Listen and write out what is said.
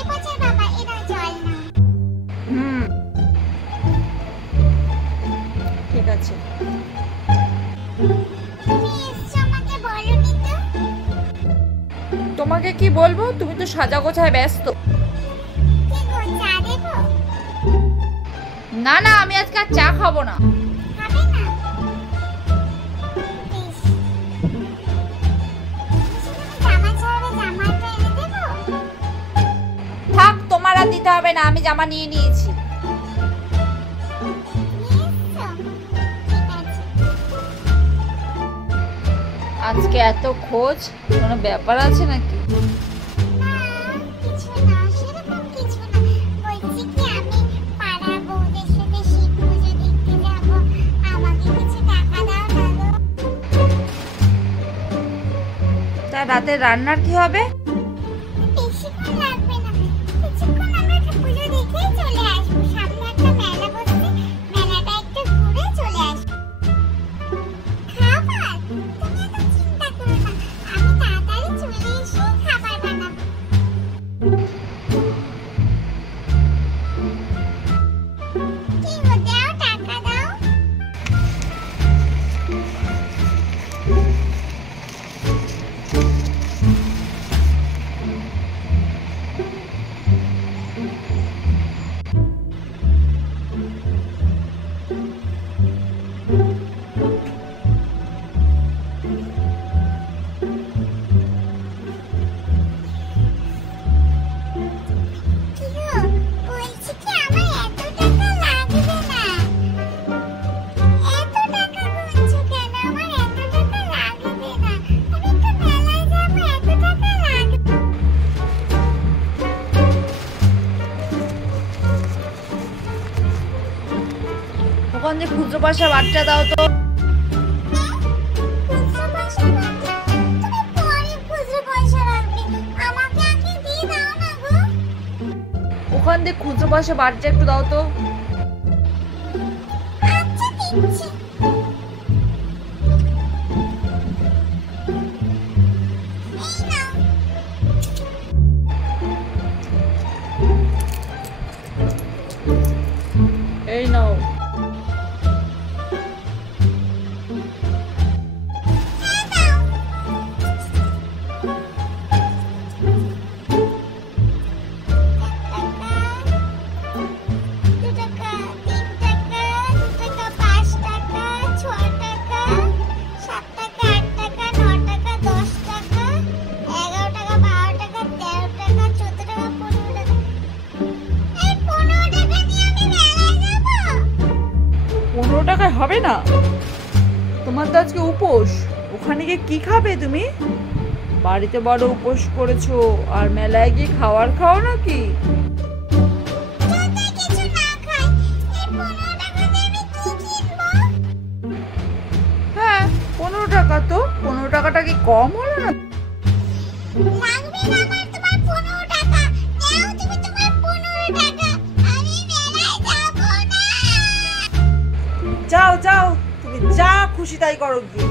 এবছর বাবা এরা জল না। হুম, ঠিক আছে। তুমি এসছো আমাকে বলনি তো। তোমাকে কি বলবো, তুমি তো সাজা গোছায় ব্যস্ত। কি গো চা দেবো? না না, আমি আজকে আর চা খাবো না। খাবে না? বেশ। জামা ছাড়াবে, জামাটা এনে দেবো? থাক, তোমার আর দিতে হবে না, আমি জামা নিয়ে নিয়েছি। নিয়ে এসছো? ঠিক আছে। আজকে এত খোঁজ, কোনো ব্যাপার আছে নাকি? না, কিছু না, সেরকম কিছু না। বলছি কি আমি পাড়ার বউদের সাথে শিব পুজো দেখতে যাবো। আমাকে কিছু টাকা দাও না গো। তা রাতে রান্নার কি হবে? বেশিক্ষণ লাগবে না। কিছুক্ষণ আমরা একটা পুজো দেখেই চলে আসবো। সামনে একটা মেলা বসছে, মেলাটা একটু ঘুরে চলে আসবো। খাবার? তুমি এত চিন্তা করো না। আমি তাড়াতাড়ি চলে এসে খাবার বানাবো। কি গো, দাও, টাকা দাও। কি গো, বলছি কি আমার এত টাকা লাগবে না। এত টাকা গুনছো কেন? আমার এত টাকা লাগবে না। আমি একটু মেলায় যাবো, এত টাকা লাগবে। ওখান দিয়ে খুচরো পয়সা বাচ্চা দাও তো। খুচরো পয়সা রাখবে? তুমি পরে খুচরো পয়সা রাখবে। আমাকে আগে দিয়ে দাও না গো। ওখান দিয়ে খুচরো পয়সা বাচ্চা একটু দাও তো। আচ্ছা, দিচ্ছি। এই নাও। এই নাও। হ্যাঁ, দাও। এক টাকা, 2 টাকা, 3 টাকা, 2 টাকা, 5 টাকা, 6 টাকা, 7 টাকা, 8 টাকা, 9 টাকা, 10 টাকা, 11 টাকা, 12 টাকা, 13 টাকা, 14 টাকা, 15 টাকা। এই 15 টাকা নিয়ে আমি মেলায় যাবো? 15 টাকায় হবে না, তোমার তো আজকে উপোস। ওখানে গিয়ে কি খাবে তুমি? বাড়িতে বড় উপোস করেছো আর মেলায় গিয়ে খাওয়ার খাও নাকি? যদি কিছু না খাই, এই 15 টাকা দিয়ে আমি কি কিনবো? হ্যাঁ, 15 টাকা তো, 15 টাকাটা কি কম হলো না? লাগবে না আমার তোমার 15 টাকা। দাও তুমি তোমার 15 টাকা। আমি মেলায় যাবো না। যাও যাও, তুমি যা খুশি তাই করো গিয়ে।